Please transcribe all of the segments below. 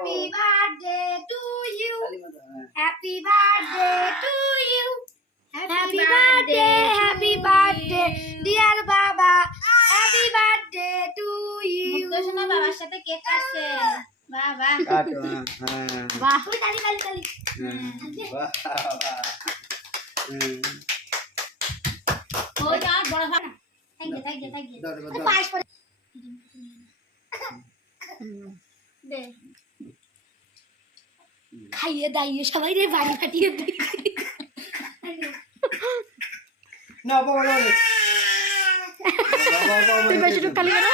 Happy birthday to you. Kalimata, হ্যাঁ। Happy birthday to you. Happy birthday, happy birthday, dear Baba. Happy birthday to you. মুক্তসোনা বাবার সাথে cake কাটছে বাবা কাটো, হ্যাঁ, হ্যাঁ, বাহ তালি তালি হ্যাঁ, বাহ, বাহ। হুম, ওই আর বড় ভাই thank you thank you thank you দে খাইয়ে দাইয়ে সবাই রে বাড়ি ফাটিয়ে দিই। না, বাবা, বাবা, বাবা। বাবা, বাবা, তুই বেশি টুক খালি কেন?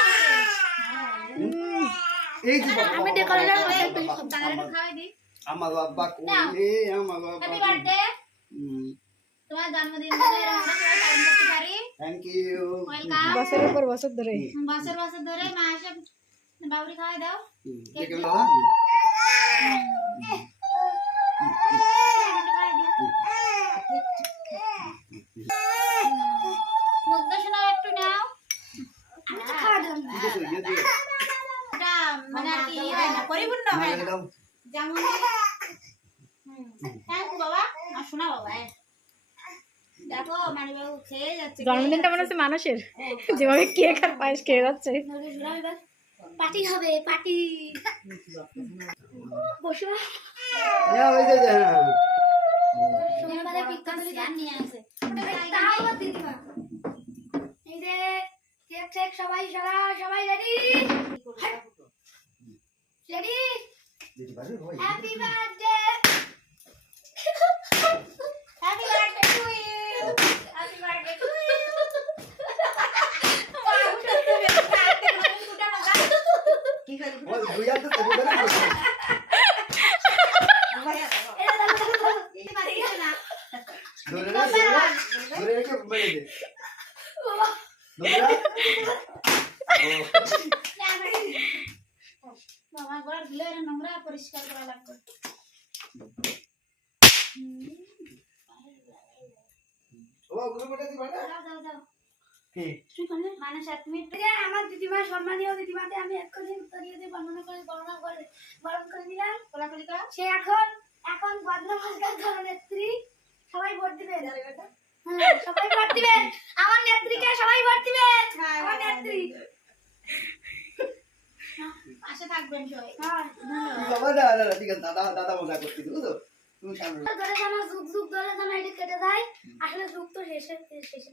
এই যে আমি বাবা, করতে বাবা, তাহলে একটু খাওয়াই দিই। আমার বাবা কোলে আমার বাবা হ্যাপি বার্থডে তোমার জন্মদিন থ্যাংক ইউ ওয়েলকাম বছরের পর বছর ধরে। বছর বছর ধরে মা এসে বাবুরি খাওয়াই দাও। মানে আর কি ইয়ে হয় না পরিপূর্ণ হয় না, যেমন বাবা আর শোনা বাবা এ। দেখো মানে বাবু খেয়ে যাচ্ছে জন্মদিনটা মনে হচ্ছে মানুষের। যেভাবে কেক আর পায়েস খেয়ে যাচ্ছে। পার্টি হবে পার্টি। বসো। হ্যাঁ, ওই যে, হ্যাঁ। এই যে কেক টেক সবাই সরা সবাই ready ready. Happy birthday happy birthday to you happy birthday to you ওই, দুই হাত তো ধরে ধরে রেখে, ধরে রেখে মেরে দে। বাবা ঘর নোংরা পরিষ্কার করা লাগবে আমার দিদিমা সম্মানীয় দিদিমাকে আমি এক্ষুনি বর্ণনা করে বর্ণনা করে বরণ করে দিলাম কোলাকুলি কর সে এখন এখন বদনামাজকার ধরনেত্রী সবাই ভোট হ্যাঁ, সবাই ভোট দিবেন আমার নেত্রীকে সবাই ভোট দিবেন আমার নেত্রী পাশে থাকবেন সবাই হ্যাঁ বাবা, না, না, না, ঠিক আছে, দাদা দাদা মজা করছি বুঝলো তুমি সামনে ধরে জানা যুগ যুগ ধরে জানা এটা কেটে যায় আসলে যুগ তো শেষে শেষে।